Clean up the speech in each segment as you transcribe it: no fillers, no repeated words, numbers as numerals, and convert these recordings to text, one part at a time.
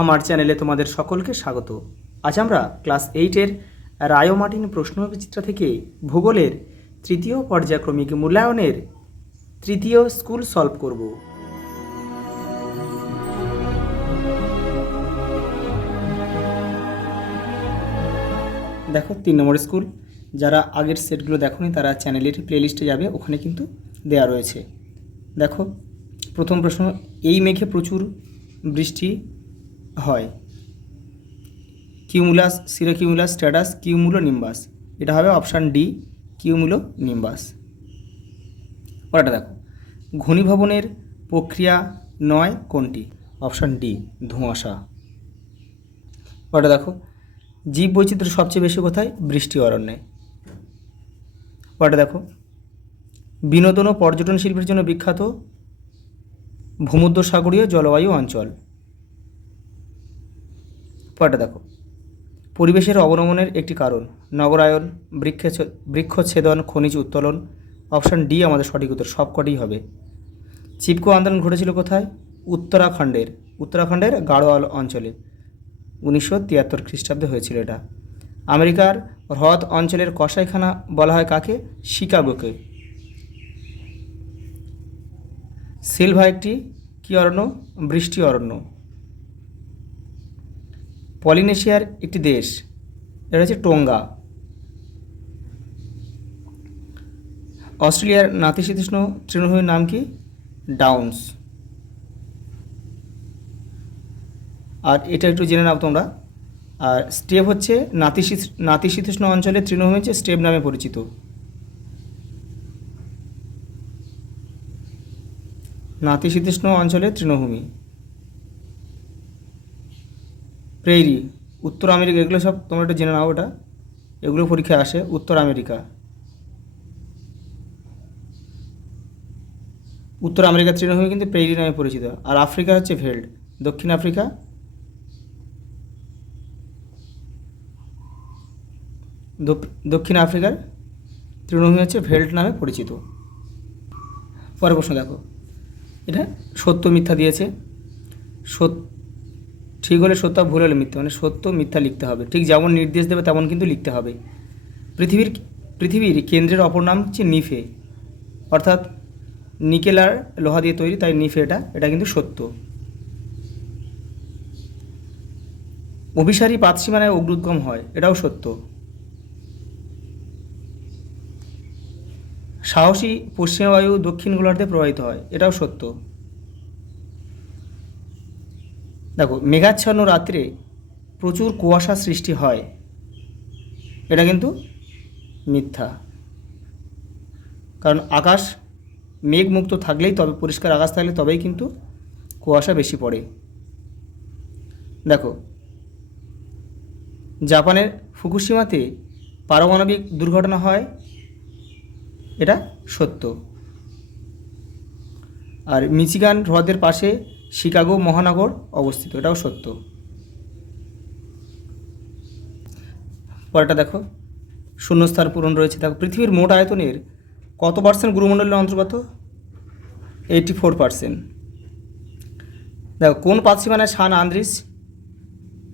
আমার চ্যানেলে তোমাদের সকলকে স্বাগত। আজ আমরা ক্লাস 8-এর রায় মার্টিন প্রশ্নবিচিত্রা থেকে ভূগোলের তৃতীয় পর্যায়ক্রমিক মূল্যায়নের তৃতীয় স্কুল সলভ করব। দেখো 3 নম্বর স্কুল। যারা আগের সেটগুলো দেখোনি তারা চ্যানেলের প্লেলিস্টে যাবে, ওখানে কিন্তু দেয়া রয়েছে। দেখো প্রথম প্রশ্ন, এই মেঘে প্রচুর বৃষ্টি হয়। Cumulus, cirrocumulus, stratus, cumulonimbus. এটা হবে অপশান ডি, কিউমুলো নিম্বাস। পরেরটা দেখো, ঘনীভবনের প্রক্রিয়া নয় কোনটি? অপশান ডি, ধোঁয়াশা। পরেরটা দেখো, জীব বৈচিত্র্য সবচেয়ে বেশি কোথায়? বৃষ্টি অরণ্যে। পরেরটা দেখো, বিনোদন ও পর্যটন শিল্পের জন্য বিখ্যাত ভূমধ্যসাগরীয় জলবায়ু অঞ্চল। পরেরটা দেখো, পরিবেশের অবনমনের একটি কারণ নগরায়ন, বৃক্ষচ্ছেদন, খনিজ উত্তোলন। অপশান ডি আমাদের সঠিক উত্তর, সবকটিই হবে। চিপকো আন্দোলন ঘটেছিল কোথায়? উত্তরাখণ্ডের গাড়োয়াল অঞ্চলে 1973 খ্রিস্টাব্দে হয়েছিল এটা। আমেরিকার হ্রদ অঞ্চলের কসাইখানা বলা হয় কাকে? শিকাগোকে। সিলভা একটি কী অরণ্য? বৃষ্টি অরণ্য। পলিনেশিয়ার একটি দেশ, এটা হচ্ছে টোঙ্গা। অস্ট্রেলিয়ার নাতিশীতোষ্ণ তৃণভূমির নাম কি? ডাউন্স। আর এটা একটু জেনে নাও তোমরা। আর স্টেপ হচ্ছে নাতিশীতোষ্ণ অঞ্চলের তৃণভূমি হচ্ছে স্টেপ নামে পরিচিত। নাতিশীতোষ্ণ অঞ্চলের তৃণভূমি। প্রেইরি, উত্তর আমেরিকা, এগুলো সব তোমরা একটু জেনে নাও। ওটা এগুলো পরীক্ষায় আসে। উত্তর আমেরিকার তৃণভূমি কিন্তু প্রেইরি নামে পরিচিত। আর আফ্রিকা হচ্ছে ভেল্ড। দক্ষিণ আফ্রিকার তৃণভূমি হচ্ছে ভেল্ট নামে পরিচিত। পরের প্রশ্ন দেখো, এটা সত্য মিথ্যা দিয়েছে। ঠিক হলে সত্য, ভুল হলে মিথ্যা, মানে সত্য মিথ্যা লিখতে হবে। ঠিক যেমন নির্দেশ দেবে তেমন কিন্তু লিখতে হবে। পৃথিবীর কেন্দ্রের অপর নাম হচ্ছে নিফে, অর্থাৎ নিকেল আর লোহা দিয়ে তৈরি, তাই নিফে। এটা কিন্তু সত্য। অভিসারী পাতসীমানায় অগ্নুদ্গম হয়, এটাও সত্য। সাহসী পশ্চিমা বায়ু দক্ষিণ গোলার্ধে প্রবাহিত হয়, এটাও সত্য। দেখো, মেঘাচ্ছন্ন রাত্রে প্রচুর কুয়াশা সৃষ্টি হয়, এটা কিন্তু মিথ্যা। কারণ আকাশ মেঘমুক্ত থাকলেই, তবে পরিষ্কার আকাশ থাকলে তবেই কিন্তু কুয়াশা বেশি পড়ে। দেখো, জাপানের ফুকুশিমাতে পারমাণবিক দুর্ঘটনা হয়, এটা সত্য। আর মিচিগান হ্রদের পাশে শিকাগো মহানগর অবস্থিত, এটাও সত্য। পরেরটা দেখো, শূন্যস্থান পূরণ রয়েছে। দেখো, পৃথিবীর মোট আয়তনের কত পার্সেন্ট গুরুমণ্ডলের অন্তর্গত? 84%। দেখো, কোন পাতসীমানায় সান আন্দ্রিস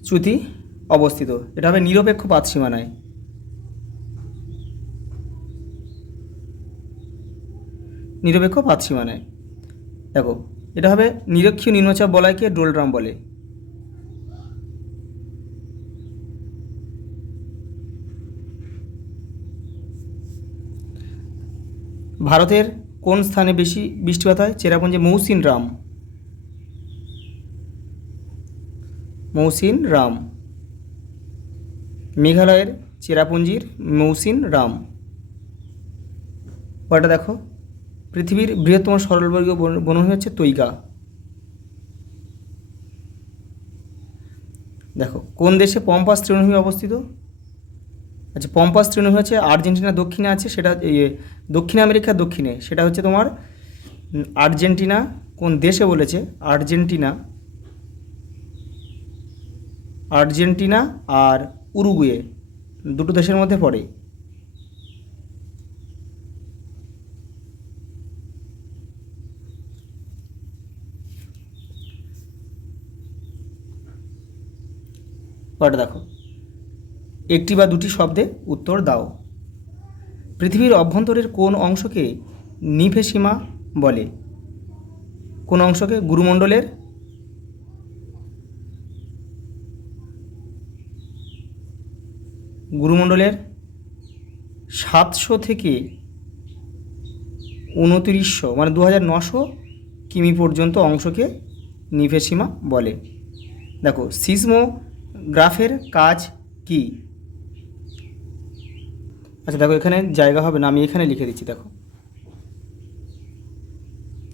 চ্যুতি অবস্থিত? এটা হবে নিরপেক্ষ পাতসীমানায়। দেখো, এটা হবে নিরক্ষীয় নিম্নচাপ বলয়কে ডোলড্রাম বলে। ভারতের কোন স্থানে বেশি বৃষ্টিপাত হয়? চেরাপুঞ্জি মৌসিন রাম। মেঘালয়ের চেরাপুঞ্জির মৌসিন রাম। পরেরটা দেখো, পৃথিবীর বৃহত্তম সরলবর্গীয় বনভূমি হচ্ছে তৈগা। দেখো, কোন দেশে পম্পাস তৃণভূমি অবস্থিত? আচ্ছা, পম্পাস তৃণভূমি হচ্ছে আর্জেন্টিনা দক্ষিণে আছে, সেটা দক্ষিণ আমেরিকার দক্ষিণে, সেটা হচ্ছে তোমার আর্জেন্টিনা। কোন দেশে বলেছে? আর্জেন্টিনা আর উরুগুয়ে, দুটো দেশের মধ্যে পড়ে। পরেরটা দেখো, একটি বা দুটি শব্দে উত্তর দাও। পৃথিবীর অভ্যন্তরের কোন অংশকে নিফেসিমা বলে? কোন অংশকে? গুরুমণ্ডলের 700 থেকে 2900 মানে 2900 কিমি পর্যন্ত অংশকে নিফেসিমা বলে। দেখো, সিসমোগ্রাফের কাজ কি? আচ্ছা দেখো, এখানে জায়গা হবে না, আমি এখানে লিখে দিচ্ছি। দেখো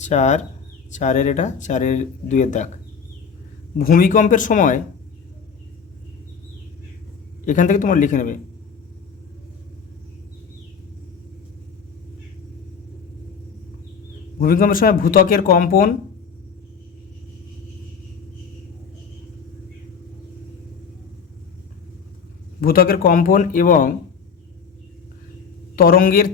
4 এটা 4-2 দাগ। ভূমিকম্পের সময়, এখান থেকে তোমার লিখে নেবে, ভূমিকম্পের সময় ভূত্বকের কম্পন এবং তরঙ্গের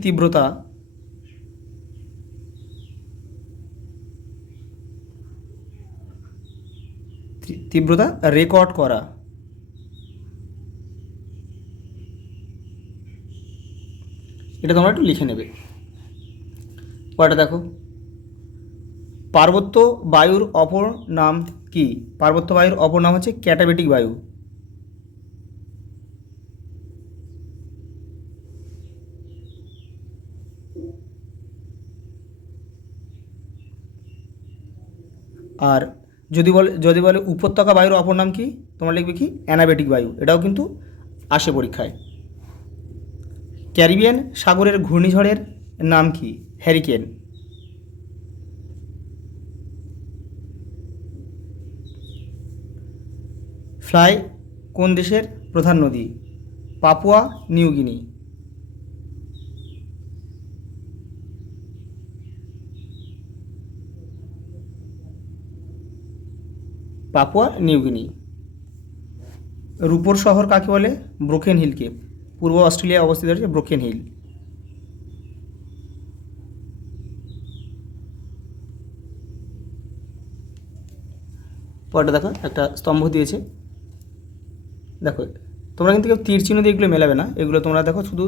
তীব্রতা রেকর্ড করা। এটা তোমরা একটু লিখে নেবে। পরেরটা দেখো, পার্বত্য বায়ুর অপর নাম কি? পার্বত্য বায়ুর অপর নাম হচ্ছে ক্যাটাবেটিক বায়ু। আর যদি বলে উপত্যকা বায়ুর অপর নাম কি, তোমরা লিখবে কি? অ্যানাবেটিক বায়ু। এটাও কিন্তু আসে পরীক্ষায়। ক্যারিবিয়ান সাগরের ঘূর্ণিঝড়ের নাম কি? হ্যারিকেন। ফ্লাই কোন দেশের প্রধান নদী? Papua New Guinea. Papua New Guinea. রূপোর শহর কাকে বলে? ব্রোকেন হিলকে। পূর্ব অস্ট্রেলিয়ায় অবস্থিত রয়েছে ব্রোকেন হিল। পরেরটা দেখো, একটা স্তম্ভ দিয়েছে। দেখো, তোমরা কিন্তু কেউ তীর চিহ্ন দিয়ে এগুলো মেলাবে না, এগুলো তোমরা দেখো শুধু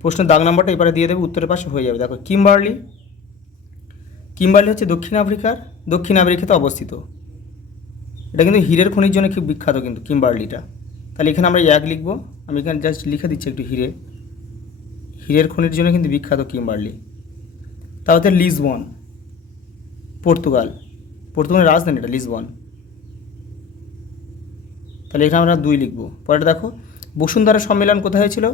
প্রশ্নের দাগ নাম্বারটা এবারে দিয়ে দেবে, উত্তরের পাশে হয়ে যাবে। দেখো, কিম্বার্লি হচ্ছে দক্ষিণ আমেরিকাতে অবস্থিত। এটা কিন্তু হীরের খনির জন্য খুব বিখ্যাত কিন্তু কিম্বার্লিটা। তাহলে এখানে আমরা এক লিখব, আমি এখানে জাস্ট লিখে দিচ্ছি একটু, হীরের খনির জন্য কিন্তু বিখ্যাত কিম্বার্লি। তারপরে লিসবন, পর্তুগালের রাজধানী এটা লিসবন। তাহলে এখানে আমরা 2 লিখব। পরেরটা দেখো, বসুন্ধরা সম্মেলন কোথায় হয়েছিল?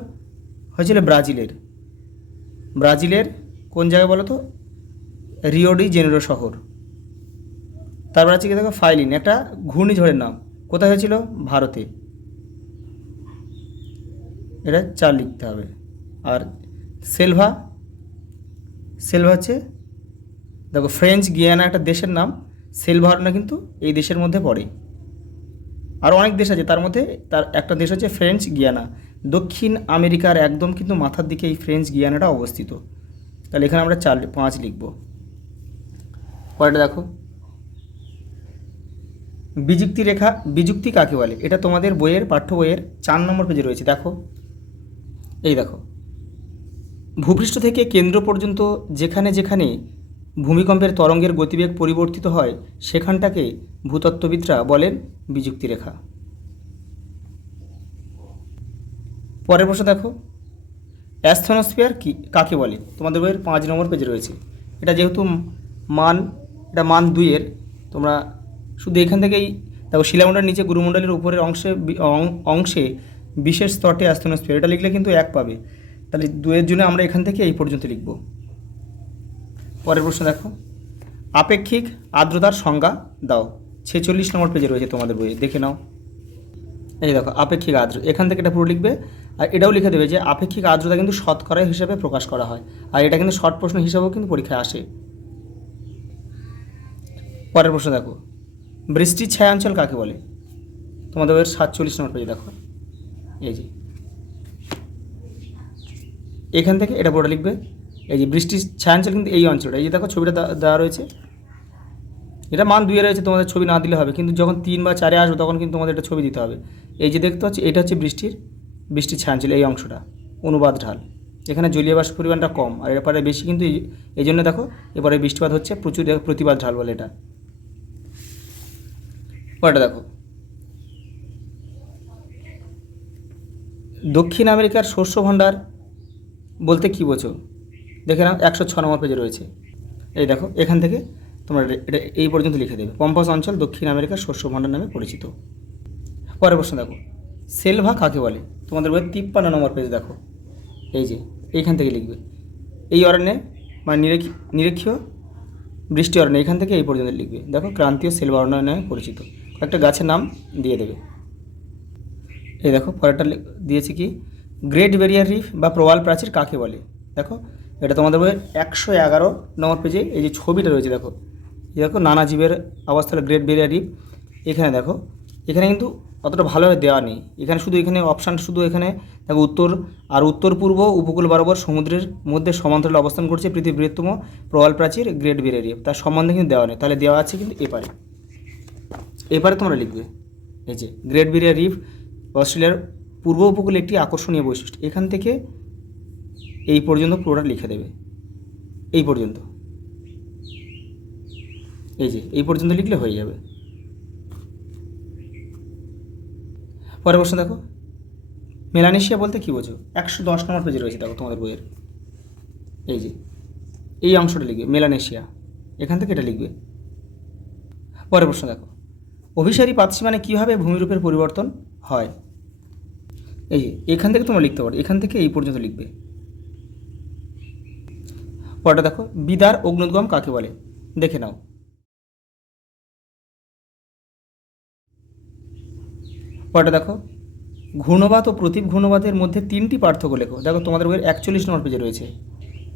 ব্রাজিলের কোন জায়গায় বলো তো? রিও ডি জেনেরো শহর। তারপর আছে কি দেখো, ফাইলিন একটা ঘূর্ণিঝড়ের নাম, কোথায় হয়েছিল? ভারতে। এটা 4 লিখতে হবে। আর সেলভা হচ্ছে দেখো ফ্রেঞ্চ গিয়ানা একটা দেশের নাম, সেলভারনা কিন্তু এই দেশের মধ্যে পড়ে। আর অনেক দেশ আছে, তার মধ্যে তার একটা দেশ হচ্ছে ফ্রেঞ্চ গিয়ানা। দক্ষিণ আমেরিকার একদম কিন্তু মাথার দিকে এই ফ্রেঞ্চ গিয়ানাটা অবস্থিত। তাহলে এখানে আমরা 5 লিখব। পরেরটা দেখো, বিযুক্তি কাকে বলে? এটা তোমাদের পাঠ্য বইয়ের 4 নম্বর পেজে রয়েছে। দেখো, এই দেখো, ভূপৃষ্ঠ থেকে কেন্দ্র পর্যন্ত যেখানে যেখানে ভূমিকম্পের তরঙ্গের গতিবেগ পরিবর্তিত হয় সেখানটাকে ভূতত্ত্ববিদরা বলেন বিযুক্তি রেখা। পরের প্রশ্ন দেখো, অ্যাস্থনোস্ফিয়ার কাকে বলে? তোমাদের বইয়ের 5 নম্বর পেজে রয়েছে। এটা যেহেতু মান 2-এর, তোমরা শুধু এখান থেকেই দেখো, শিলামণ্ডলের নিচে গুরুমণ্ডলের উপরের অংশে বিশেষ স্তরটি অ্যাস্থনোস্ফিয়ার, এটা লিখলে কিন্তু 1 পাবে। তাহলে 2-এর জন্য আমরা এখান থেকে এই পর্যন্ত লিখব। পরের প্রশ্ন দেখো, আপেক্ষিক আর্দ্রতার সংজ্ঞা দাও। 46 নম্বর পেজে রয়েছে তোমাদের বইয়ে, দেখে নাও। এই দেখো, আপেক্ষিক আর্দ্রতা, এখান থেকে এটা পুরো লিখবে। আর এটাও লিখে দেবে যে আপেক্ষিক আর্দ্রতা কিন্তু শতকরা হিসেবে প্রকাশ করা হয়, আর এটা কিন্তু শর্ট প্রশ্ন হিসেবেও কিন্তু পরীক্ষায় আসে। পরের প্রশ্ন দেখো, বৃষ্টির ছায়াঞ্চল কাকে বলে? তোমাদের বইয়ের 47 নম্বর পেজে দেখো, এই যে এখান থেকে এটা পুরোটা লিখবে। এই যে বৃষ্টির ছায়াঞ্চল কিন্তু এই অঞ্চলটা, এই যে দেখো ছবিটা দেওয়া রয়েছে, এটা মান 2 রয়েছে, তোমাদের ছবি না দিলে হবে, কিন্তু যখন 3 বা 4 আসবে তখন কিন্তু তোমাদের একটা ছবি দিতে হবে। এই যে দেখতে পাচ্ছি, এটা হচ্ছে বৃষ্টির ছায়াঞ্চল, এই অংশটা অনুবাদ ঢাল। এখানে জলীয় বাষ্প পরিমাণটা কম, আর এরপরে বেশি, কিন্তু এই জন্য দেখো এবারে বৃষ্টিপাত হচ্ছে প্রচুর, প্রতিবাদ ঢাল বলে এটা। পরেরটা দেখো, দক্ষিণ আমেরিকার শস্য ভাণ্ডার বলতে কী বোঝো? দেখে নাও 106 নম্বর পেজে রয়েছে। এই দেখো, এখান থেকে তোমরা এটা এই পর্যন্ত লিখে দেবে। পম্পাস অঞ্চল দক্ষিণ আমেরিকার শস্য ভাণ্ডার নামে পরিচিত। পরের প্রশ্ন দেখো, সেলভা কাকে বলে? তোমাদের বইয়ের 53 নম্বর পেজ দেখো, এই যে এইখান থেকে লিখবে। এই অরণ্যে মানে নিরক্ষীয় বৃষ্টি অরণ্য, এখান থেকে এই পর্যন্ত লিখবে। দেখো, ক্রান্তীয় সেলভা অরণ্য নামে পরিচিত, একটা গাছের নাম দিয়ে দেবে। এই দেখো পরেরটা দিয়েছে কি, গ্রেট ব্যারিয়ার রিফ বা প্রবাল প্রাচীর কাকে বলে? দেখো, এটা তোমাদের বইয়ের 111 নম্বর পেজে এই যে ছবিটা রয়েছে, দেখো এই দেখো নানা জীবের আবাসস্থল গ্রেট ব্যারিয়ার রিফ। এখানে দেখো, এখানে কিন্তু অতটা ভালোভাবে দেওয়া নেই, এখানে শুধু এখানে অপশান শুধু এখানে দেখো উত্তর পূর্ব উপকূল বরাবর সমুদ্রের মধ্যে সমান্তরালে অবস্থান করছে পৃথিবীর বৃহত্তম প্রবাল প্রাচীর গ্রেট ব্যারিয়ার রিফ, তার সম্বন্ধে কিন্তু দেওয়া নেই। তাহলে দেওয়া আছে কিন্তু এপারে তোমরা লিখবে, এই যে গ্রেট ব্যারিয়ার রিফ অস্ট্রেলিয়ার পূর্ব উপকূলে একটি আকর্ষণীয় বৈশিষ্ট্য। এখান থেকে এই পর্যন্ত পুরোটা লিখে দেবে, এই পর্যন্ত, এই যে এই পর্যন্ত লিখলে হয়ে যাবে। পরের প্রশ্ন দেখো, মেলানেশিয়া বলতে কী বোঝো? 110 নম্বর পেজে রয়েছে, দেখো তোমাদের বইয়ের এই যে এই অংশটা লিখবে মেলানেশিয়া, এখান থেকে এটা লিখবে। পরের প্রশ্ন দেখো, অভিসারী পাতসীমানে কীভাবে ভূমিরূপের পরিবর্তন হয়? এই যে এখান থেকে তোমরা লিখতে পারো, এখান থেকে এই পর্যন্ত লিখবে। পরেরটা দেখো, বিদার অগ্নুদ্গম কাকে বলে? দেখে নাও। পরেরটা দেখো, ঘূর্ণবাত ও প্রতীপ ঘূর্ণবাতের মধ্যে 3টি পার্থক্য লেখো। দেখো তোমাদের বইয়ের 41 নম্বর পেজে রয়েছে।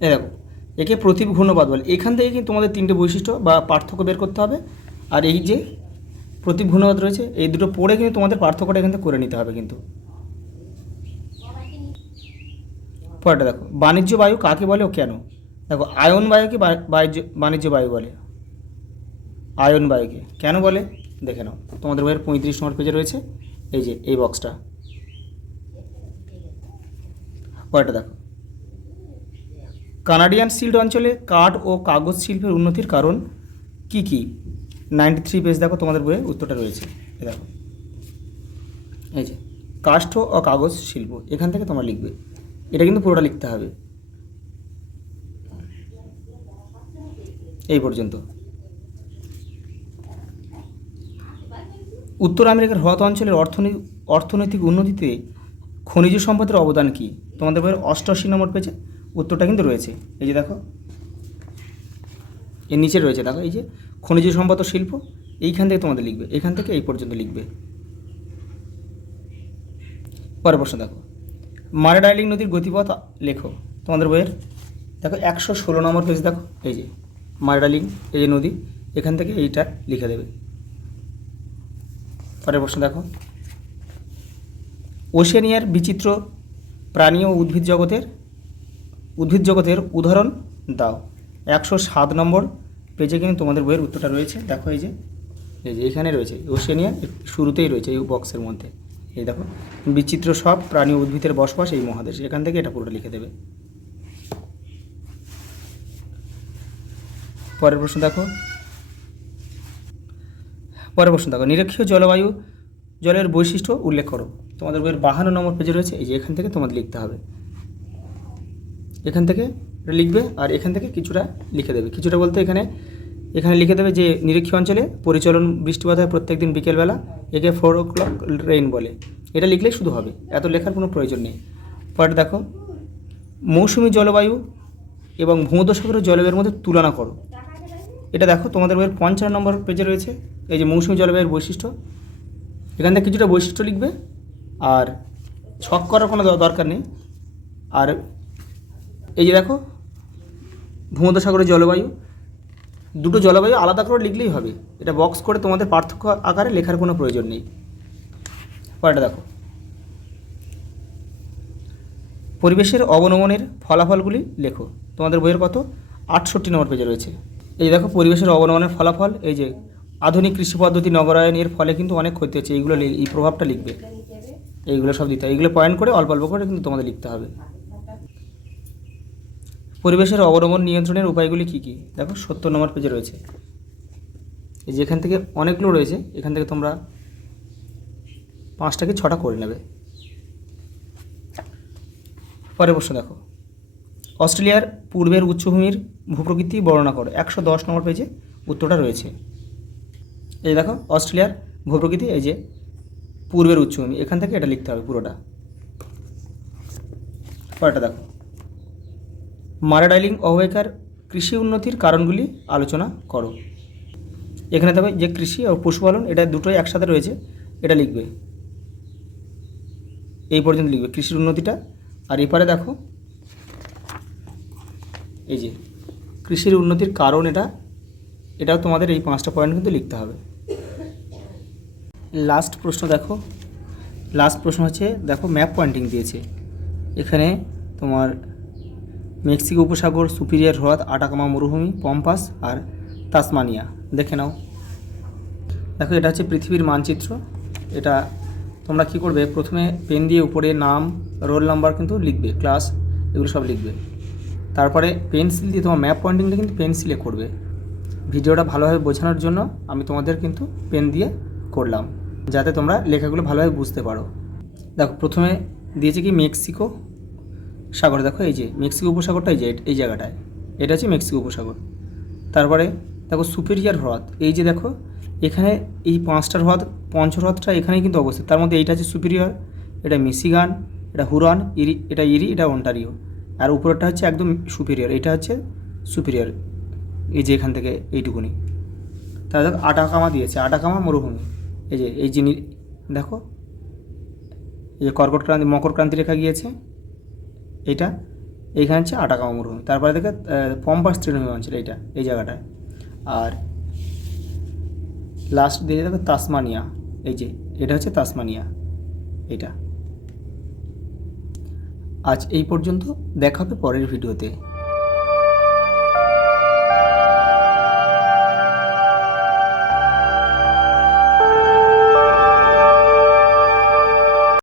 এই দেখো, একে প্রতীপ ঘূর্ণবাত বলে। এখান থেকে কিন্তু তোমাদের 3টে বৈশিষ্ট্য বা পার্থক্য বের করতে হবে, আর এই যে প্রতীপ ঘূর্ণবাত রয়েছে, এই দুটো পড়ে কিন্তু তোমাদের পার্থক্যটা এখান থেকে করে নিতে হবে কিন্তু। পরেরটা দেখো, বাণিজ্য বায়ু কাকে বলে ও কেন? দেখো, আয়ন বায়ুকে বাণিজ্য বায়ু বলে। আয়ন বায়ুকে কেন বলে দেখে নাও, তোমাদের বইয়ের 35 নম্বর পেজে রয়েছে, এই যে এই বক্সটা। পরেরটা দেখো, কানাডিয়ান শিল্ড অঞ্চলে কাঠ ও কাগজ শিল্পের উন্নতির কারণ কি কি? 93 পেজ দেখো, তোমাদের বইয়ে উত্তরটা রয়েছে। এই দেখো, এই যে কাষ্ঠ ও কাগজ শিল্প, এখান থেকে তোমরা লিখবে। এটা কিন্তু পুরোটা লিখতে হবে, এই পর্যন্ত। উত্তর আমেরিকার হ্রদ অঞ্চলের অর্থনৈতিক উন্নতিতে খনিজ সম্পদের অবদান কী? তোমাদের বইয়ের 88 নম্বর পেজে উত্তরটা কিন্তু রয়েছে। এই যে দেখো, এর নিচে রয়েছে, দেখো এই যে খনিজ সম্পদ ও শিল্প, এইখান থেকে তোমাদের লিখবে, এখান থেকে এই পর্যন্ত লিখবে। পরের প্রশ্ন দেখো, মারা ডার্লিং নদীর গতিপথ লেখো। তোমাদের বইয়ের দেখো 116 নম্বর পেজ দেখো, এই যে মারা ডার্লিং, এই যে নদী, এখান থেকে এইটা লিখে দেবে। পরের প্রশ্ন দেখো, ওশেনিয়ার বিচিত্র প্রাণী ও উদ্ভিদ জগতের উদাহরণ দাও। 107 নম্বর পেজে কিন্তু তোমাদের বইয়ের উত্তরটা রয়েছে। দেখো এই যে এখানে রয়েছে ওশেনিয়া, শুরুতেই রয়েছে এই বক্সের মধ্যে। এই দেখো, বিচিত্র সব প্রাণী ও উদ্ভিদের বসবাস এই মহাদেশ, এখান থেকে এটা পুরোটা লিখে দেবে। পরের প্রশ্ন দেখো, নিরক্ষীয় জলের বৈশিষ্ট্য উল্লেখ করো। তোমাদের বইয়ের 52 নম্বর পেজে রয়েছে, এই যে এখান থেকে তোমাদের লিখতে হবে, এখান থেকে লিখবে, আর এখান থেকে কিছুটা লিখে দেবে। কিছুটা বলতে এখানে লিখে দেবে যে নিরক্ষীয় অঞ্চলে পরিচলন বৃষ্টিপাত হয় প্রত্যেক দিন বিকেলবেলা, একে 4 o'clock রেইন বলে। এটা লিখলেই শুধু হবে, এত লেখার কোনো প্রয়োজন নেই। পরে দেখো, মৌসুমি জলবায়ু এবং ভূমধ্যসাগরের জলবায়ুর মধ্যে তুলনা করো। এটা দেখো তোমাদের বইয়ের 55 নম্বর পেজে রয়েছে, এই যে মৌসুমি জলবায়ুর বৈশিষ্ট্য, এখান থেকে কিছুটা বৈশিষ্ট্য লিখবে, আর ছক করার কোনো দরকার নেই। আর এই যে দেখো, ভূমধ্যসাগরের জলবায়ু, দুটো জলবায়ু আলাদা করে লিখলেই হবে, এটা বক্স করে তোমাদের পার্থক্য আকারে লেখার কোনো প্রয়োজন নেই। পরেরটা দেখো, পরিবেশের অবনমনের ফলাফলগুলি লেখো। তোমাদের বইয়ের কত 68 নম্বর পেজে রয়েছে। এই দেখো পরিবেশের অবনমনের ফলাফল, এই যে আধুনিক কৃষি পদ্ধতি নগরায়ন এর ফলে কিন্তু অনেক ক্ষতি হচ্ছে, এইগুলো এই প্রভাবটা লিখবে, এইগুলো সব দিতে হবে, এইগুলো পয়েন্ট করে অল্প অল্প করে কিন্তু তোমাদের লিখতে হবে। পরিবেশের অবনমন নিয়ন্ত্রণের উপায়গুলি কী কী, দেখো 70 নম্বর পেজে রয়েছে। এই যে এখান থেকে অনেকগুলো রয়েছে, এখান থেকে তোমরা 5টা কি 6টা করে নেবে। পরের প্রশ্ন দেখো, অস্ট্রেলিয়ার পূর্বের উচ্চভূমির ভূপ্রকৃতি বর্ণনা করো। 110 নম্বর পেজে উত্তরটা রয়েছে। এই দেখো অস্ট্রেলিয়ার ভূপ্রকৃতি, এই যে পূর্বের উচ্চভূমি, এখান থেকে এটা লিখতে হবে পুরোটা। পরেরটা দেখো, মারাডাইলিং অববাহিকার কৃষি উন্নতির কারণগুলি আলোচনা করো। এখানে তবে যে কৃষি ও পশুপালন এটা দুটোই একসাথে রয়েছে, এটা লিখবে, এই পর্যন্ত লিখবে কৃষির উন্নতিটা। আর এপারে দেখো এই যে কৃষির উন্নতির কারণ, এটাও তোমাদের এই 5টা পয়েন্ট কিন্তু লিখতে হবে। লাস্ট প্রশ্ন দেখো, লাস্ট প্রশ্ন হচ্ছে দেখো ম্যাপ পয়েন্টিং দিয়েছে এখানে তোমার মেক্সিকো উপসাগর, সুপিরিয়র হ্রদ, আটাকামা মরুভূমি, পম্পাস আর তাসমানিয়া। দেখে নাও। দেখো এটা হচ্ছে পৃথিবীর মানচিত্র। এটা তোমরা কি করবে, প্রথমে পেন দিয়ে উপরে নাম, রোল নাম্বার কিন্তু লিখবে, ক্লাস, এগুলো সব লিখবে। তারপরে পেন্সিল দিয়ে তোমার ম্যাপ পয়েন্টিংটা কিন্তু পেন্সিলে করবে। ভিডিওটা ভালোভাবে বোঝানোর জন্য আমি তোমাদের কিন্তু পেন দিয়ে করলাম, যাতে তোমরা লেখাগুলো ভালোভাবে বুঝতে পারো। দেখো প্রথমে দিয়েছে কি মেক্সিকো সাগর, দেখো এই যে মেক্সিকো উপসাগরটা, এই যে এই জায়গাটায়, এটা হচ্ছে মেক্সিকো উপসাগর। তারপরে দেখো সুপিরিয়র হ্রদ, এই যে দেখো এখানে এই 5টা হ্রদ, হ্রদটা এখানেই কিন্তু অবস্থিত। তার মধ্যে এইটা হচ্ছে সুপিরিয়র, এটা মিশিগান, এটা হুরন, এটা ইরি, এটা অন্টারিও। আর উপরেরটা হচ্ছে একদম সুপিরিয়র, এটা হচ্ছে সুপিরিয়র, এই যে এখান থেকে এইটুকুনি। তাহলে দেখো আটাকামা দিয়েছে, আটাকামা মরুভূমি, এই যে দেখো এই যে মকর ক্রান্তি রেখা গিয়েছে, এইটা এইখানে হচ্ছে আটাকামা মরুভূমি। তারপরে দেখে পম্পাস তৃণভূমি অঞ্চল, এইটা এই জায়গাটায়। আর লাস্ট দিয়ে দেখো তাসমানিয়া, এই যে এটা হচ্ছে তাসমানিয়া, এটা। আজ এই পর্যন্ত, দেখা হবে পরের ভিডিওতে।